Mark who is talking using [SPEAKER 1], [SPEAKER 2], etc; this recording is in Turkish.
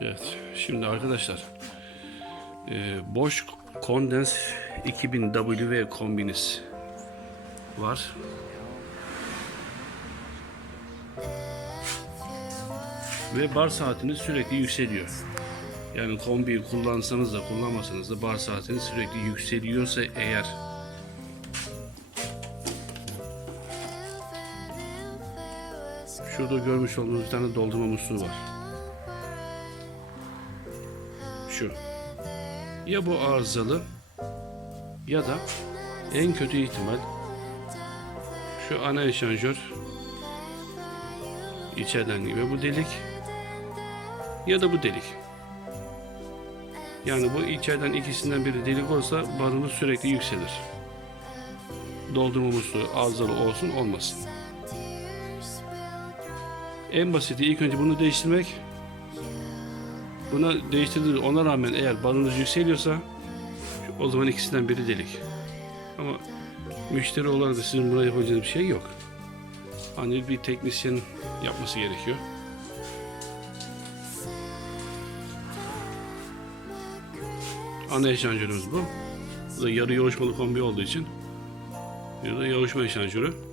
[SPEAKER 1] Evet, şimdi arkadaşlar e, boş kondens 2000 W kombiniz var. Ve bar saatiniz sürekli yükseliyor. Yani kombiyi kullansanız da kullanmasanız da bar saatiniz sürekli yükseliyorsa eğer Şurada görmüş olduğunuz bir tane doldurma musluğu var. Şu. Ya bu arızalı ya da en kötü ihtimal şu ana eşanjör içeriden ve bu delik ya da bu delik. Yani bu içeriden ikisinden biri delik olsa barınız sürekli yükselir. Doldurma musluğu arızalı olsun olmasın. En basiti ilk önce bunu değiştirmek. Buna değiştirdiğiniz ona rağmen eğer barınız yükseliyorsa o zaman ikisinden biri delik. Ama müşteri olarak da sizin buna yapacağınız bir şey yok. Hani bir teknisyen yapması gerekiyor. Ana eşanjörümüz bu. Bu da yarı yoğuşmalı kombi olduğu için. Bir de yoğuşma eşanjörü.